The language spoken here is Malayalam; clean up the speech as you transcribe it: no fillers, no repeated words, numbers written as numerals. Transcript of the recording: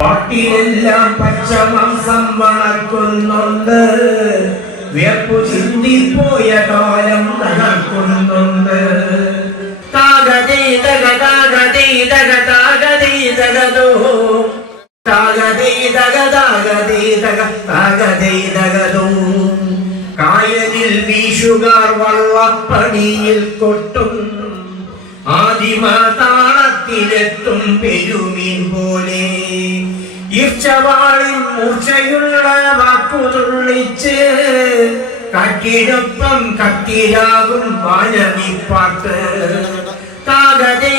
പാട്ടിലെല്ലാം പച്ചമാംസം വളർക്കുന്നുണ്ട്, വിയർപ്പു ചിന്തിപ്പോയ കാലം തകർക്കുന്നുണ്ട്. കായലിൽ വീശുകാർ വള്ളപ്പടിയിൽ കൊട്ടും, ആദിമ താളത്തിലെത്തും പെരുമീൻ പോലെ. ഈർച്ചവാളിൻ മൂർച്ചയുള്ള വാക്കുതുള്ളിച്ച് കാറ്റിനൊപ്പം കത്തിരാകും വാനവിപ്പാട്ട്. താഗതേ